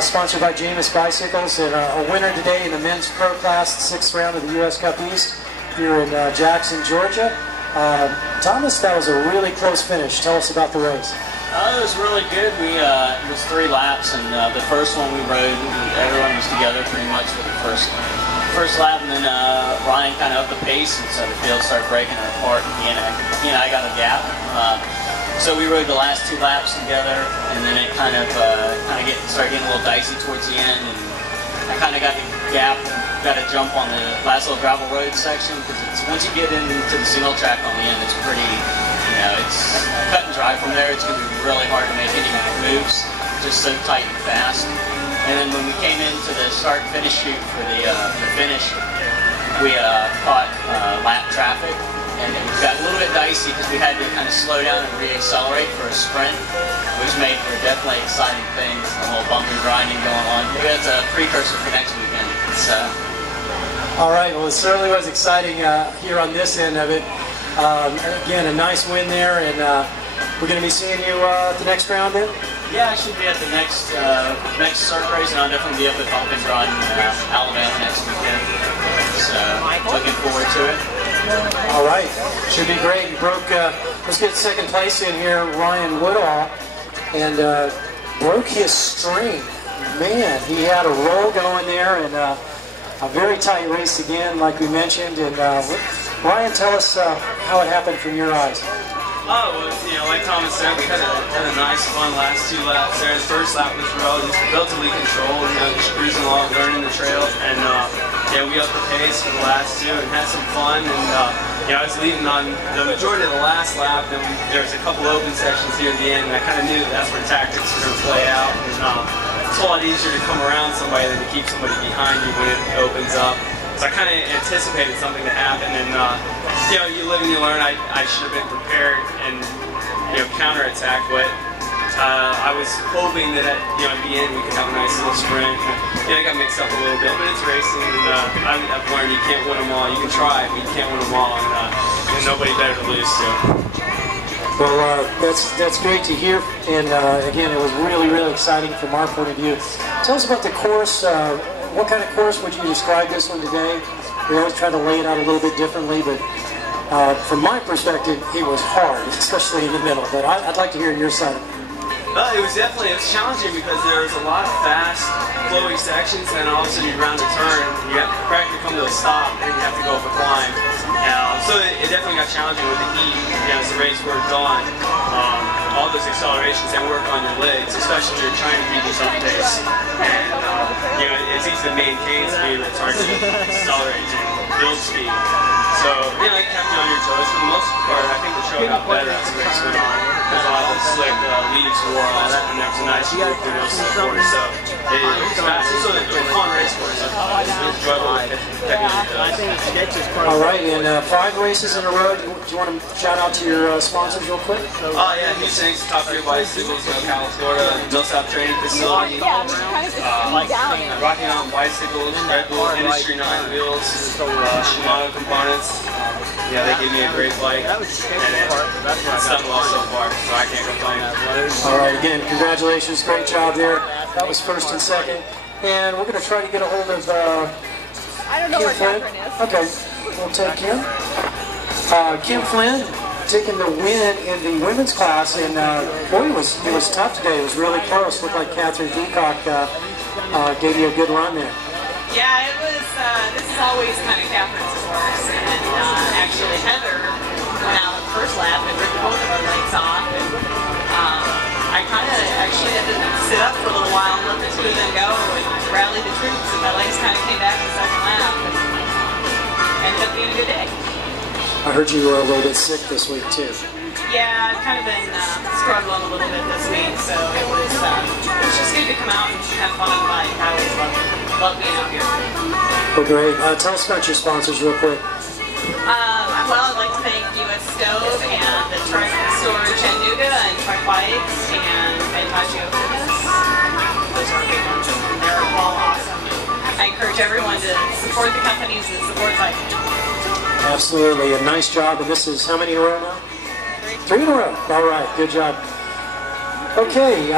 sponsored by Jamis Bicycles, and a winner today in the men's pro class, 6th round of the U.S. Cup East here in Jackson, Georgia. Thomas, that was a really close finish. Tell us about the race. It was really good. It was 3 laps, and the first one we rode, everyone was together pretty much for the first lap, and then Ryan kind of upped the pace, and so the field started breaking apart. He and I got a gap. So we rode the last 2 laps together, and then it kind of started getting a little dicey towards the end, and I kind of got the gap, got a jump on the last little gravel road section, because once you get into the single track on the end, it's pretty, it's cut and dry from there. It's going to be really hard to make any moves, just so tight and fast. And then when we came into the start-finish shoot for the finish, we caught lap traffic. And it got a little bit dicey because we had to kind of slow down and re-accelerate for a sprint, which made for definitely exciting things, a little bumping grinding going on. Maybe that's a precursor for next weekend. So. All right, well, it certainly was exciting here on this end of it. Again, a nice win there, and we're going to be seeing you at the next round then? Yeah, I should be at the next SERC race, and I'll definitely be up at Bump and Run Alabama next weekend. So, looking forward to it. All right, should be great. You broke, let's get 2nd place in here, Ryan Woodall, and broke his string. Man, he had a roll going there, and a very tight race again, like we mentioned. And Ryan, tell us how it happened from your eyes. Oh, well, like Thomas said, we had a nice, fun last 2 laps there. The first lap was relatively controlled, just cruising along, learning the trails, and we upped the pace for the last 2 and had some fun. And I was leading on the majority of the last lap, and there was a couple open sections here at the end, and I kind of knew that's where tactics were going to play out. And it's a lot easier to come around somebody than to keep somebody behind you when it opens up. So I kind of anticipated something to happen, and you live and you learn. I should have been prepared and counterattack, but I was hoping that at the end we could have a nice little sprint. I got mixed up a little bit, but it's racing, and I've learned you can't win them all. You can try, but you can't win them all, and there's nobody better to lose to. Well, that's great to hear, and again, it was really, really exciting from our point of view. Tell us about the course. What kind of course would you describe this one today? We always try to lay it out a little bit differently, but from my perspective, it was hard, especially in the middle. But I'd like to hear your side. It was challenging because there was a lot of fast, flowy sections, and all of a sudden you round a turn, and you have to practically come to a stop, and you have to go up a climb. So it definitely got challenging with the heat as the race worked on. All those accelerations and work on your legs, especially when you're trying to beat yourself pace. And it's easy to maintain speed, but it's hard to accelerate and build speed. So it kept you on your toes. For the most part, I think the show got better as the race went on, because a lot of the slick leaves wore off, and there was a nice group through most of the course. So it was fast. It was a fun race course. It was enjoyable. It kept you on your toes. All right, and 5 races in a row. Do you want to shout out to your sponsors real quick? Yeah, huge thanks to Top Gear Bicycles, Ocala, Florida, Dauset Training Facility, Rocky Mountain Bicycles, Red Bull Industry 9 Wheels, Shimano Components. They gave me a great bike, and it's done well so far, so I can't complain. All right, again, congratulations, great job there. That was 1st and 2nd, and we're going to try to get a hold of Kim Flynn. Okay, we'll take Kim. Kim Flynn taking the win in the women's class, and boy, it was tough today. It was really close. Looked like Catherine Deacock gave you a good run there. Yeah, it was. This is always kind of Catherine's course, and actually Heather went out on the first lap and ripped both of our legs off, and I kind of actually had to sit up for a little while and let the 2 of them go and rally the troops, and my legs kind of came back the 2nd lap, and ended up being a good day. I heard you were a little bit sick this week too. Yeah, I've kind of been struggling a little bit this week, so it was just good to come out and have fun on the bike. I always love being out here. Well, great. Tell us about your sponsors real quick. Well, I'd like to thank US Stove and the Truck Store in Chattanooga and Truck Bikes and Vantagio Fitness. Those are big ones, and they're all awesome. I encourage everyone to support the companies that support biking. Absolutely, a nice job. And this is how many in a row now? 3 in a row. All right, good job. Okay.